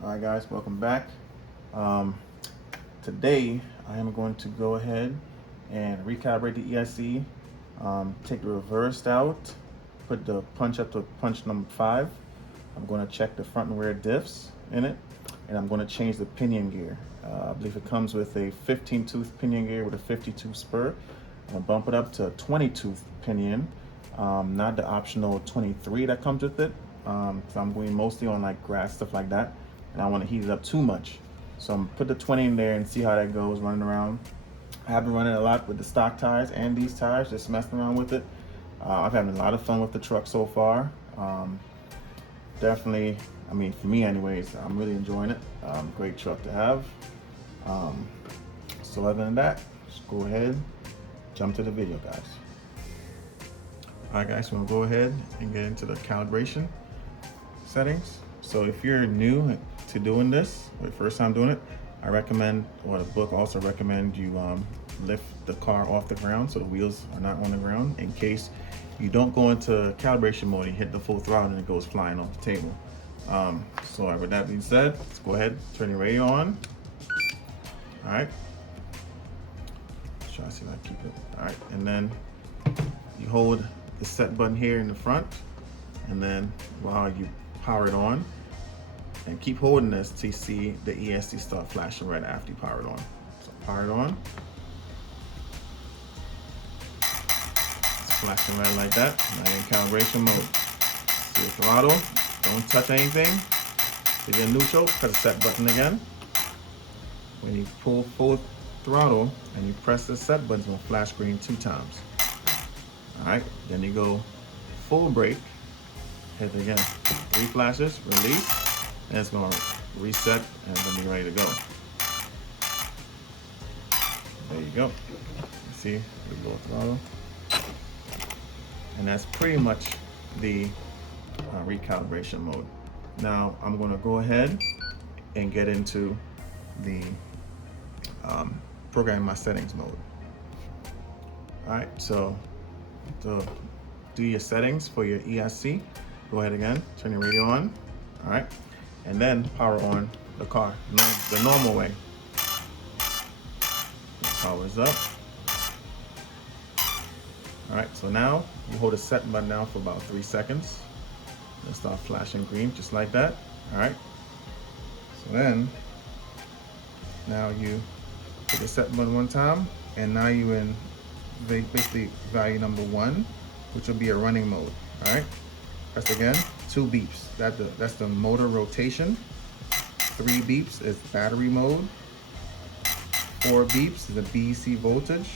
Alright guys, welcome back. Today I am going to go ahead and recalibrate the ESC, take the reverse out, put the punch up to punch number 5. I'm going to check the front and rear diffs in it, and I'm going to change the pinion gear. I believe it comes with a 15-tooth pinion gear with a 50-tooth spur. I'm going to bump it up to a 20-tooth pinion, not the optional 23 that comes with it. So I'm going mostly on like grass, stuff like that, and I want to heat it up too much. So I'm gonna put the 20 in there and see how that goes running around. I have been running a lot with the stock tires and these tires, just messing around with it. I've had a lot of fun with the truck so far. Definitely, I mean, for me anyways, I'm really enjoying it. Great truck to have. So other than that, just go ahead, jump to the video, guys. All right, guys, so we'll go ahead and get into the calibration settings. So if you're new to doing this, or first time doing it, I recommend, or the book also recommend you lift the car off the ground so the wheels are not on the ground, in case you don't go into calibration mode and hit the full throttle and it goes flying off the table. So with that being said, let's go ahead, turn your radio on. All right. Try to see if I keep it. All right, and then you hold the set button here in the front, and then while you power it on, and keep holding this till you see the ESC start flashing red after you power it on. So power it on. It's flashing red like that. Now you're in calibration mode. See the throttle. Don't touch anything. If you're neutral, press the set button again. When you pull full throttle and you press the set button, it's gonna flash green 2 times. All right, then you go full brake, hit it again. 3 flashes, release. And it's going to reset and then be ready to go. There you go. You see, we go throttle. And that's pretty much the recalibration mode. Now I'm going to go ahead and get into the programming my settings mode. All right, so to do your settings for your ESC, go ahead again, turn your radio on. All right. And then power on the car, the normal way. Powers up. All right, so now you hold the set button down for about 3 seconds. It'll start flashing green, just like that. All right. So then, now you hit the set button 1 time, and now you're in basically value number 1, which will be a running mode. All right. Press again. 2 beeps. That's the motor rotation. 3 beeps is battery mode. 4 beeps is the BEC voltage.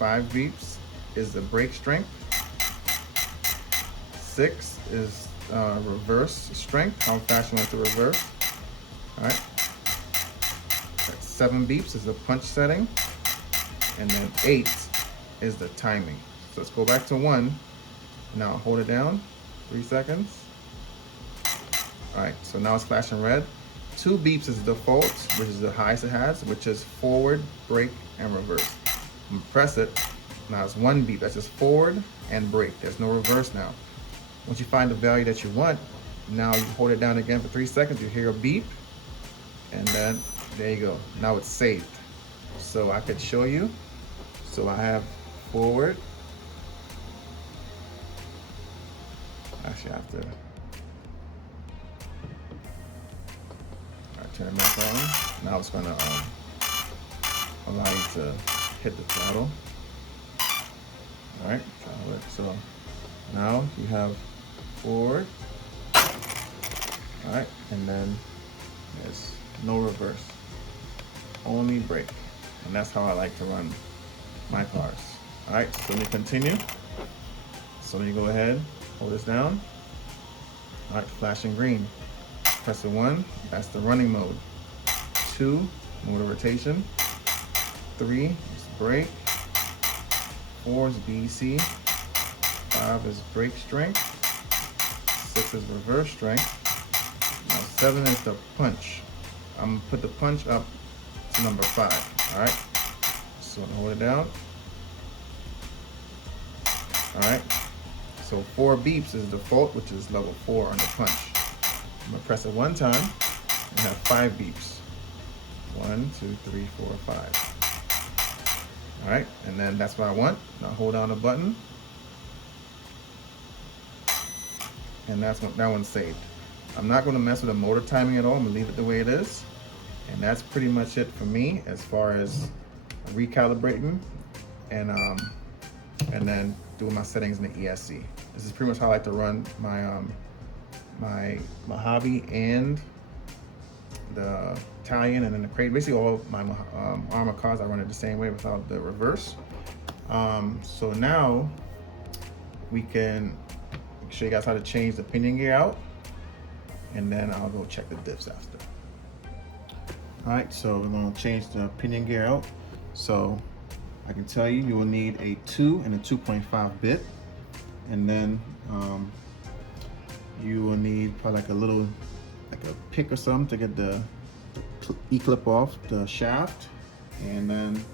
5 beeps is the brake strength. 6 is reverse strength, how fast you want to reverse. All right. 7 beeps is the punch setting. And then 8 is the timing. So let's go back to 1. Now hold it down, 3 seconds. All right, so now it's flashing red. 2 beeps is the default, which is the highest it has, which is forward, brake, and reverse. I'm gonna press it. Now it's 1 beep, that's just forward and brake. There's no reverse now. Once you find the value that you want, now you hold it down again for 3 seconds, you hear a beep, and then there you go. Now it's saved. So I could show you. So I have forward. Actually, I have to turn it back on. Now it's going to allow you to hit the throttle. All right, so now you have forward. All right, and then there's no reverse, only brake, and that's how I like to run my cars. All right, so let me continue. So let me go ahead. Hold this down. All right, flashing green. Press the 1, that's the running mode. 2, motor rotation. 3 is brake. 4 is BEC. 5 is brake strength. 6 is reverse strength. Now 7 is the punch. I'm gonna put the punch up to number 5. All right, so hold it down. All right. So 4 beeps is default, which is level 4 on the punch. I'm gonna press it one time and have 5 beeps. 1, 2, 3, 4, 5. All right, and then that's what I want. Now hold down the button, and that one's saved. I'm not going to mess with the motor timing at all. I'm gonna leave it the way it is, and that's pretty much it for me as far as recalibrating and then doing my settings in the ESC. This is pretty much how I like to run my my Mojave and the TALION, and then the crate. Basically all my Arrma cars, I run it the same way without the reverse. So now we can show you guys how to change the pinion gear out, and then I'll go check the diffs after. All right, so we're gonna change the pinion gear out. So I can tell you will need a 2 and a 2.5 bit, and then you will need probably like a pick or something to get the E-clip off the shaft, and then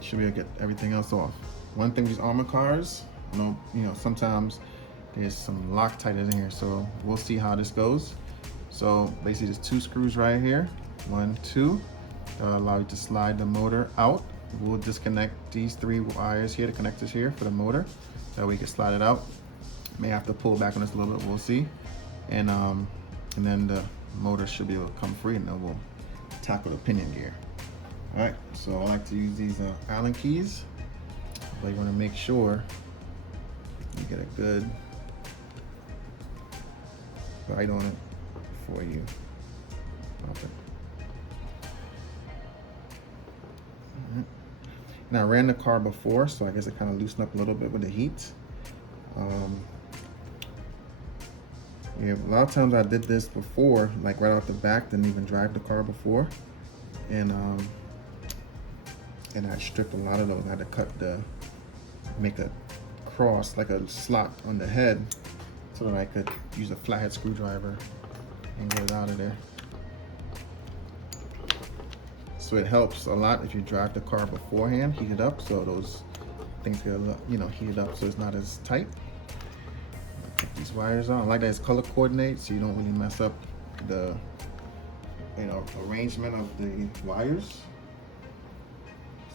should be able to get everything else off. One thing with these Arrma cars, you know, sometimes there's some Loctite in here, so we'll see how this goes. So basically there's 2 screws right here, 1, 2, that'll allow you to slide the motor out. We'll disconnect these 3 wires here, the connectors here for the motor, that way you can slide it out. May have to pull back on this a little bit, we'll see. And then the motor should be able to come free, and then we'll tackle the pinion gear. All right, so I like to use these Allen keys, but you want to make sure you get a good bite on it before you pop it. And I ran the car before, so I guess it kind of loosened up a little bit with the heat. Yeah, a lot of times I did this before, like right off the back, didn't even drive the car before, and I stripped a lot of those. I had to make a cross, like a slot on the head, so that I could use a flathead screwdriver and get it out of there. So it helps a lot if you drive the car beforehand, heat it up, so those things get, you know, heated up so it's not as tight. Put these wires on. I like that it's color coordinated, so you don't really mess up the, you know, arrangement of the wires.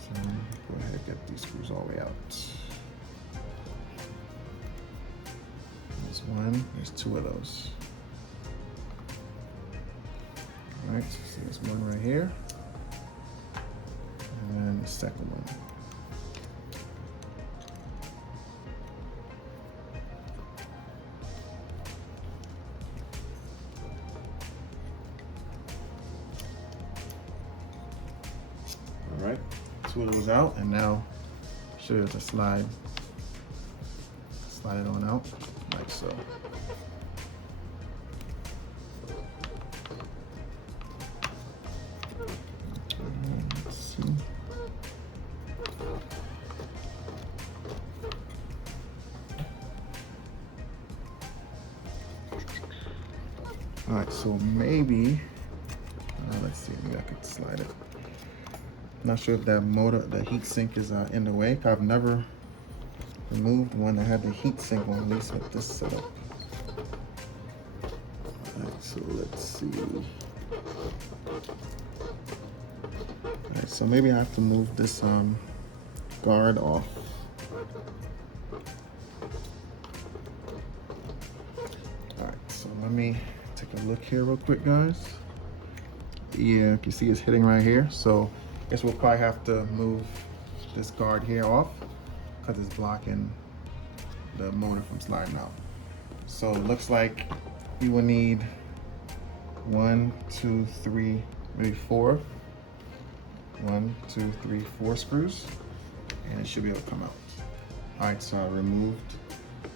So go ahead and get these screws all the way out. There's 1, there's 2 of those. All right, so there's 1 right here, and the second one. All right, 2 of those out, and now show you to slide it on out, like so. Let's see. All right, so maybe, let's see, maybe I could slide it. Not sure if that motor, the heat sink is in the way. I've never removed one that had the heat sink on, at least with this setup. All right, so let's see. All right, so maybe I have to move this guard off. All right, so let me take a look here real quick, guys. Yeah, you can see it's hitting right here. So I guess we'll probably have to move this guard here off because it's blocking the motor from sliding out. So it looks like you will need 1, 2, 3, maybe 4. 1, 2, 3, 4 screws, and it should be able to come out. All right, so I removed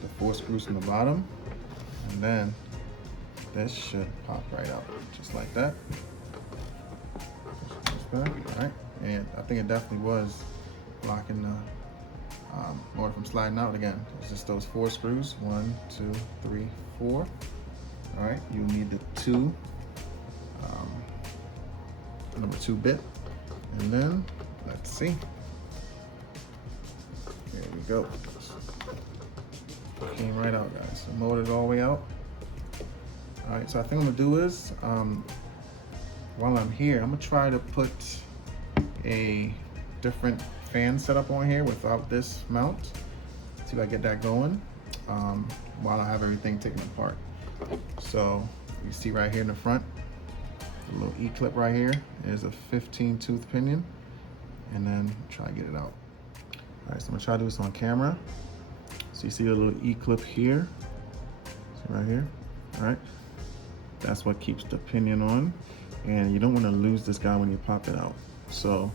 the 4 screws from the bottom, and then this should pop right out, just like that. All right, and I think it definitely was blocking the motor from sliding out again. It's just those 4 screws, 1, 2, 3, 4. All right, you need the 2, number 2 bit, and then let's see. There we go. Came right out, guys. The motor's all the way out. All right, so I think I'm gonna do is, while I'm here, I'm gonna try to put a different fan setup on here without this mount. See if I get that going while I have everything taken apart. So you see right here in the front, the little E-clip right here is a 15 tooth pinion, and then try to get it out. All right, so I'm gonna try to do this on camera. So you see the little E-clip here, see right here, all right? That's what keeps the pinion on, and you don't wanna lose this guy when you pop it out. So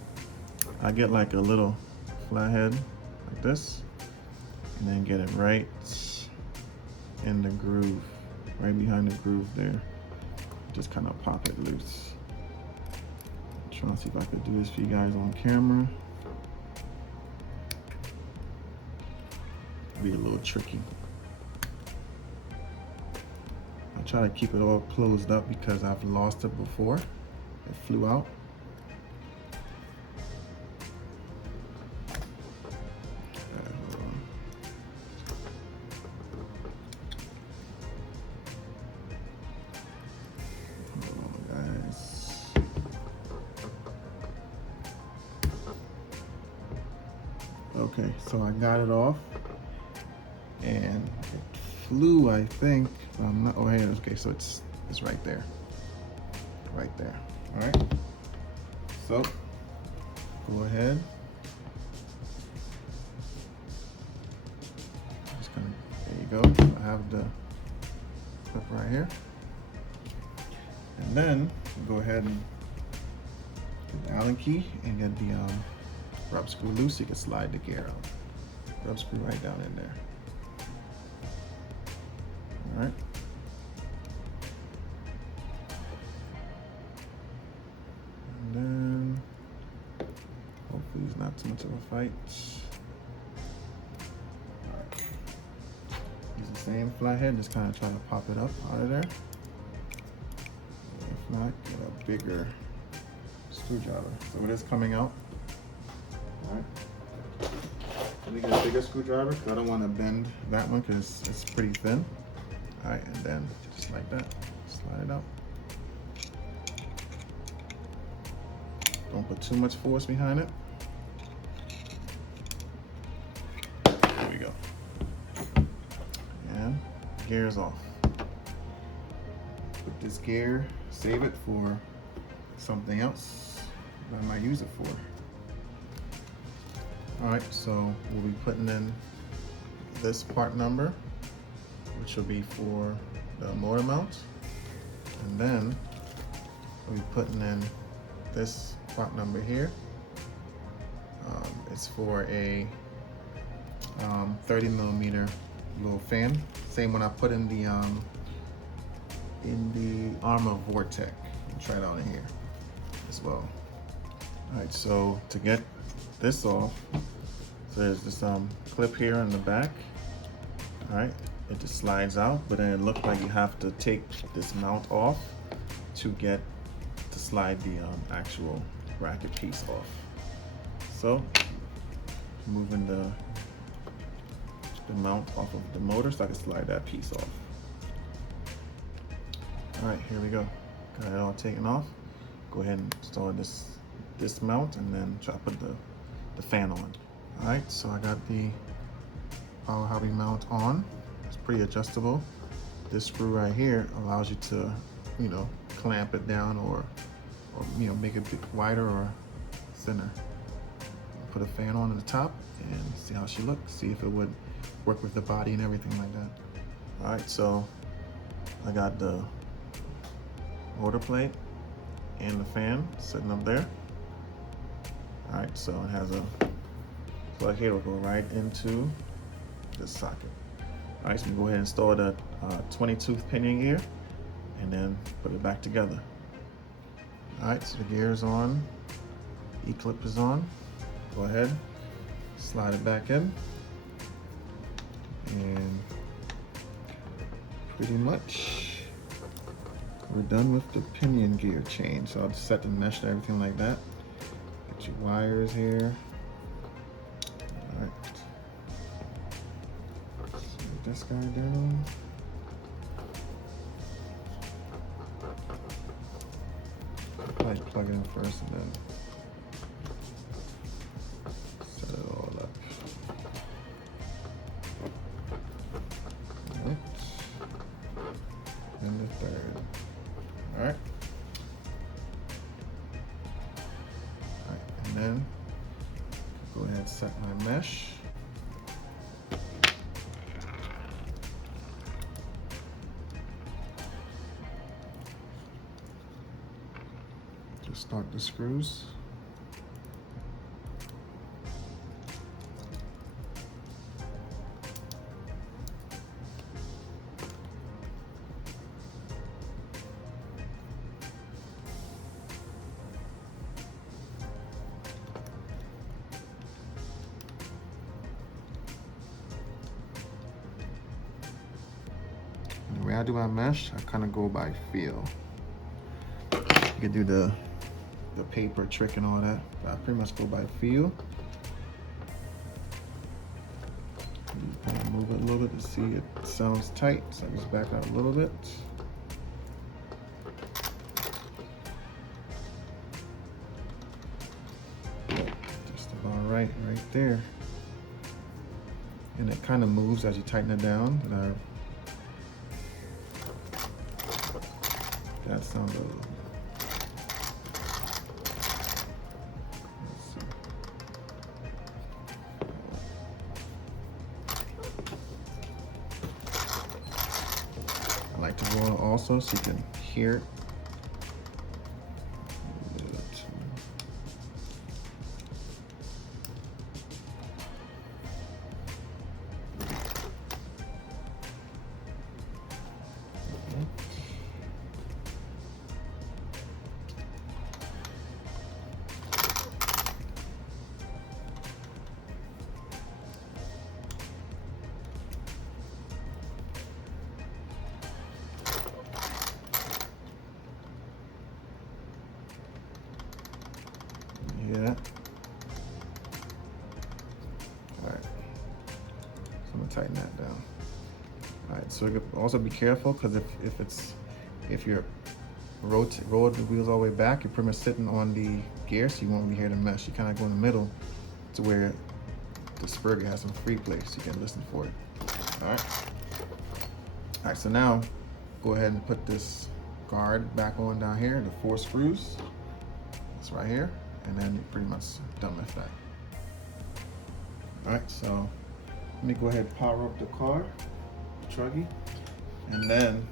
I get like a little flathead like this, and then get it right in the groove, right behind the groove there. Just kind of pop it loose. I'm trying to see if I could do this for you guys on camera. Be a little tricky. I try to keep it all closed up because I've lost it before. It flew out. Okay, so I got it off, and it flew, I think. I'm not. Oh, here it is. Okay, so it's right there, right there. All right. So go ahead. Just gonna. There you go. I have the clip right here, and then go ahead and get the Allen key and get the rub screw loose so you can slide the gear out. Rub screw right down in there. All right. And then hopefully it's not too much of a fight. All right. Use the same flathead, just kind of try to pop it up out of there. If not, get a bigger screwdriver. So it is coming out. Alright, let me get a bigger screwdriver because I don't want to bend that one because it's pretty thin. Alright, and then just like that, slide it out. Don't put too much force behind it. There we go. And gear is off. Put this gear, save it for something else that I might use it for. All right, so we'll be putting in this part number, which will be for the motor mount. And then we'll be putting in this part number here. It's for a 30 millimeter little fan. Same one I put in the Arrma Vortec. I'll try it out in here as well. All right, so to get this off, so there's this clip here in the back. All right, it just slides out, but then it looks like you have to take this mount off to slide the actual bracket piece off. So moving the mount off of the motor so I can slide that piece off. All right, here we go. Got it all taken off. Go ahead and install this mount and then try to put the fan on. All right, so I got the power hobby mount on. It's pretty adjustable. This screw right here allows you to, you know, clamp it down or you know, make it a bit wider or thinner. Put a fan on at the top and see how she looks. See if it would work with the body and everything like that. All right, so I got the motor plate and the fan sitting up there. All right, so it has a plug here that will go right into this socket. All right, so we go ahead and install the 20 tooth pinion gear and then put it back together. All right, so the gear is on, E-clip is on. Go ahead, slide it back in, and pretty much we're done with the pinion gear change. So I'll just set the mesh and everything like that. Get your wires here. All right. this guy down. Probably plug it in first and then set it all up. Right. And the third. All right. And then go ahead and set my mesh. Just start the screws. The way I do my mesh, I kind of go by feel. You can do the paper trick and all that, but I pretty much go by feel. Kind of move it a little bit to see it sounds tight, so I just back out a little bit. Just about right there. And it kind of moves as you tighten it down. That sounds a little. I like to roll also so you can hear it. Yeah. All right. So I'm gonna tighten that down. All right. So you could also be careful because if you're roll the wheels all the way back, you're pretty much sitting on the gear, so you won't really hear the mesh. You kind of go in the middle to where the spurger has some free place. You can listen for it. All right. All right. So now go ahead and put this guard back on down here. The 4 screws. It's right here. And then you're pretty much done with that. All right, so let me go ahead and power up the car, the truggy, and then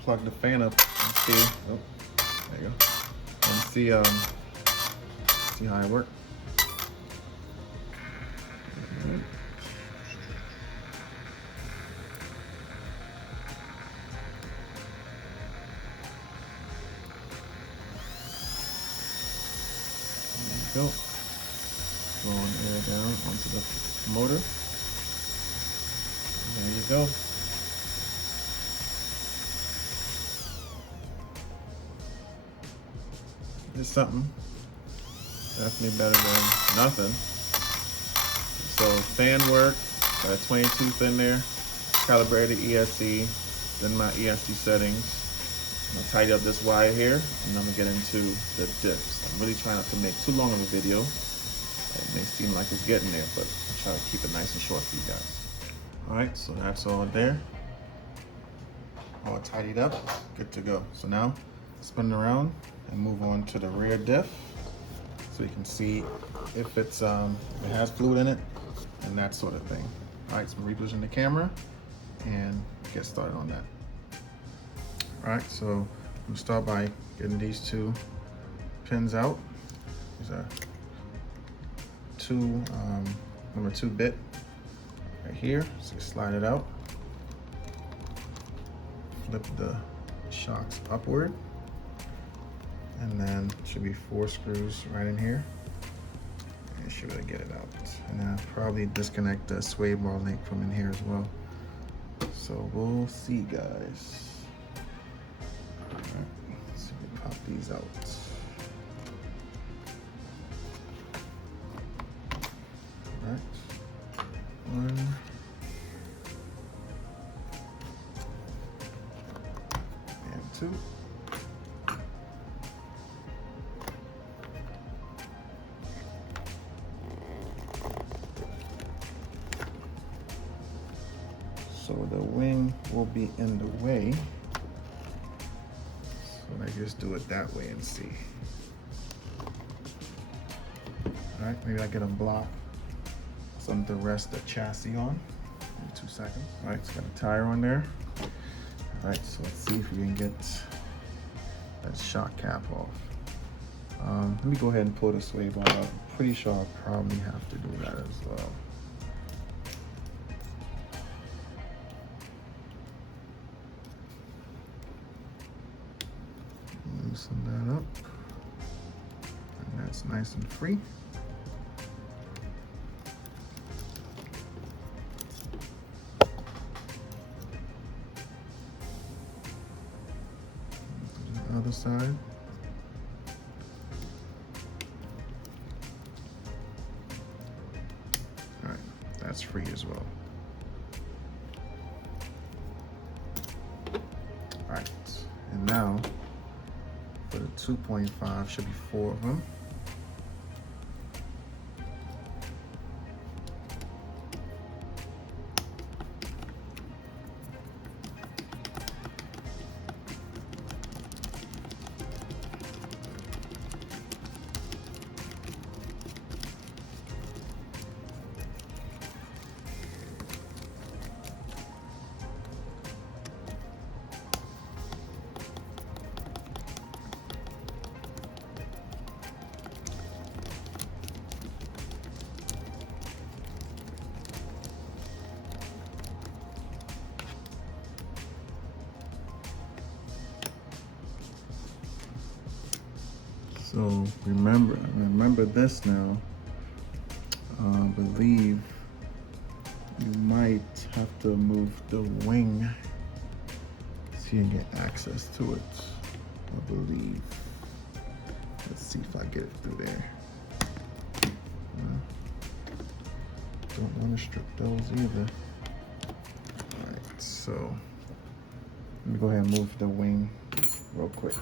plug the fan up and see. Oh, there you go. And see how it works. Right. Go. Blowing air down onto the motor. And there you go. It's something. Definitely better than nothing. So fan work, got a 22th in there, calibrated ESC, then my ESC settings. I'm gonna tidy up this wire here, and I'm gonna get into the diffs. I'm really trying not to make too long of a video. It may seem like it's getting there, but I'll try to keep it nice and short for you guys. All right, so that's all there. All tidied up, good to go. So now, spin it around and move on to the rear diff, so you can see if it has fluid in it and that sort of thing. All right, so I'm repositioning the camera and get started on that. All right, so I'm gonna start by getting these 2 pins out. These are number 2 bit right here. So you slide it out, flip the shocks upward, and then should be 4 screws right in here. And you should be able to get it out. And then I'll probably disconnect the sway bar link from in here as well. So we'll see, guys. Alright, so we pop these out. Alright, 1, 2. So the wing will be in the way. So I just do it that way and see. All right, maybe I get a block, something to rest the chassis on. In 2 seconds. All right, it's got a tire on there. All right, so let's see if we can get that shock cap off. Let me go ahead and pull the sway bar up. I'm pretty sure I'll probably have to do that as well. Loosen that up. And that's nice and free. Other side. All right, that's free as well. All right, and now for the 2.5, should be 4 of them. So remember this now. I believe you might have to move the wing so you can get access to it. I believe. Let's see if I get it through there. Don't want to strip those either. All right, so let me go ahead and move the wing real quick.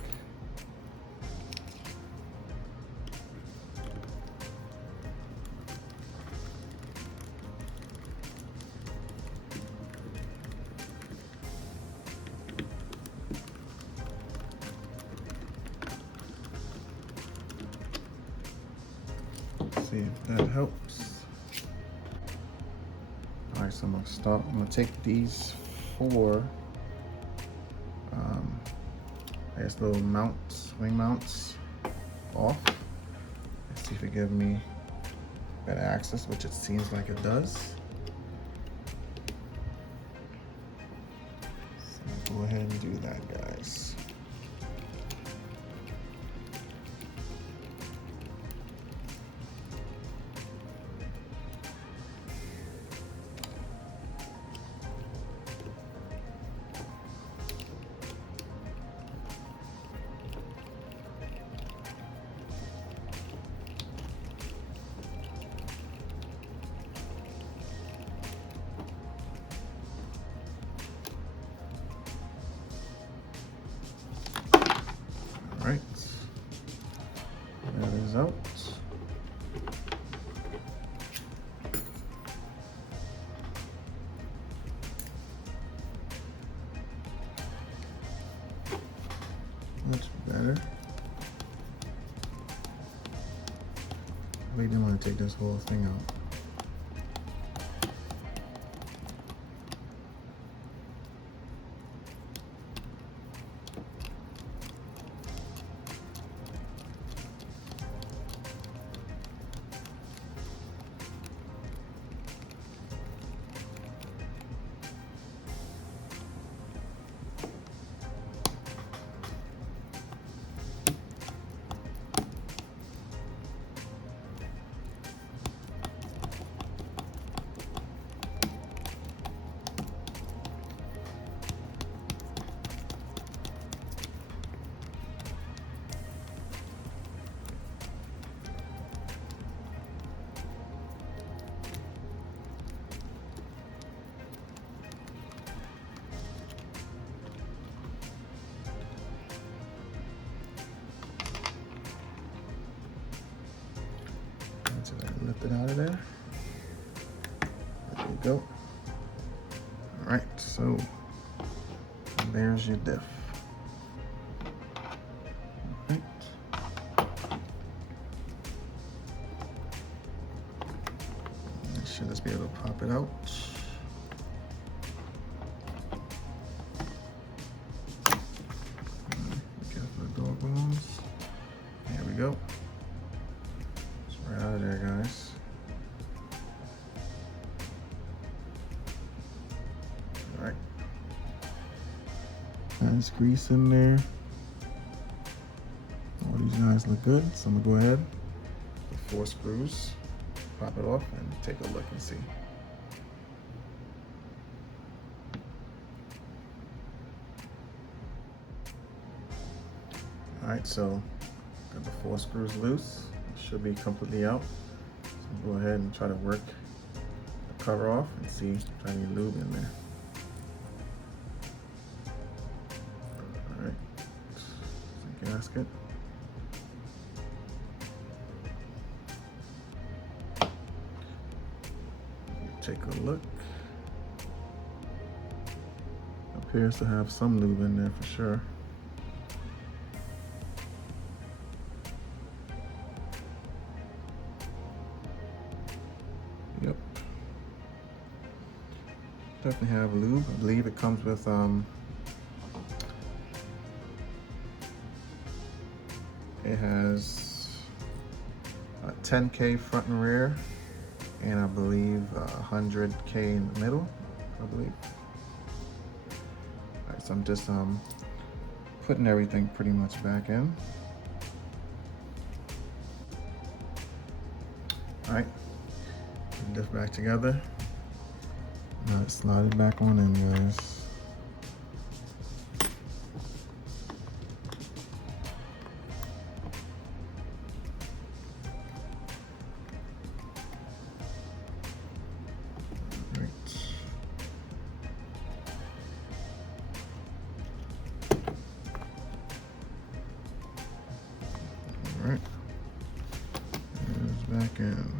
See if that helps. All right, so I'm gonna take these 4, I guess little mounts, wing mounts off. Let's see if it gives me better access, which it seems like it does. So go ahead and do that, guys. Right, that is out. Much better. We didn't want to take this whole thing out. lift it out of there. There you go. All right, so there's your diff. All right. Should just be able to pop it out. Careful the door bones. There we go. It's right out of there, guys. All right. Nice grease in there. All these guys look good, so I'm gonna go ahead with 4 screws. Pop it off and take a look and see. All right, so got the 4 screws loose. It should be completely out. So go ahead and try to work the cover off and see if there's any lube in there. All right, it's a gasket. Take a look. Appears to have some lube in there for sure. Yep. Definitely have lube. I believe it comes with it has a 10K front and rear, and I believe 100K in the middle, I believe. All right, so I'm just putting everything pretty much back in. All right, put this back together. Now let's slide it back on in, guys. Alright, it's back in.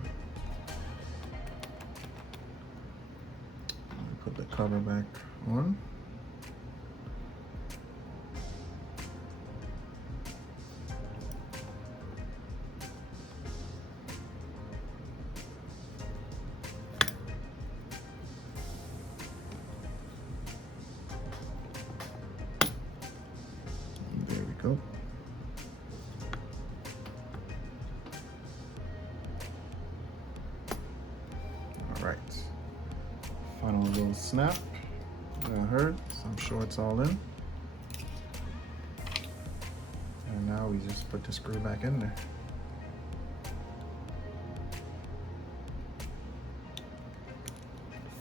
Put the cover back on. There we go. All right, final little snap that I heard, so I'm sure it's all in. And now we just put the screw back in there.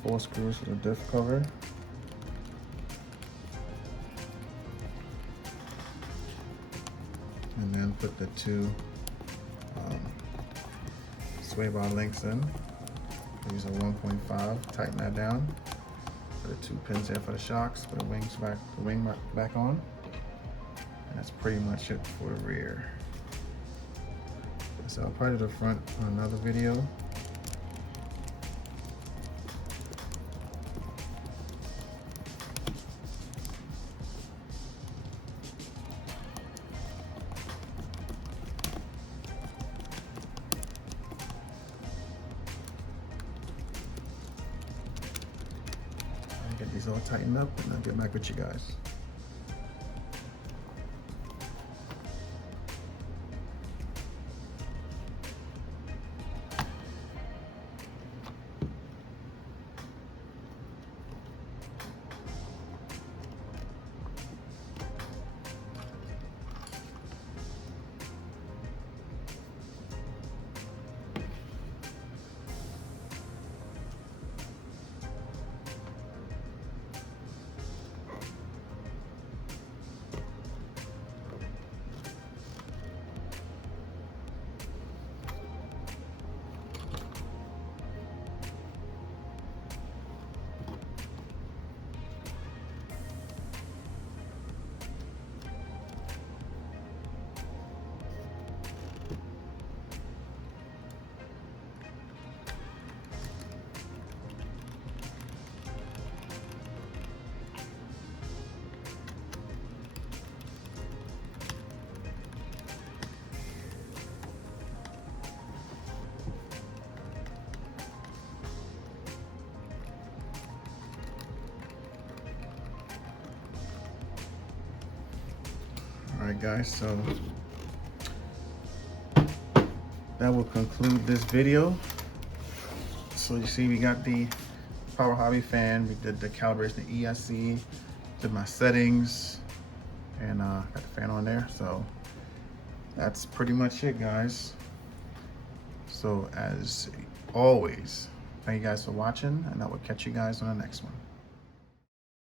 Four screws for the diff cover. And then put the 2 sway bar links in. These are 1.5. Tighten that down. Put the 2 pins there for the shocks. Put the wing back on. And that's pretty much it for the rear. So I'll probably do the front on another video. Get these all tightened up and I'll get back with you guys. Alright guys, so that will conclude this video. So you see we got the Power Hobby fan, we did the calibration of ESC, did my settings, and got the fan on there. So that's pretty much it, guys. So as always, thank you guys for watching, and I will catch you guys on the next one.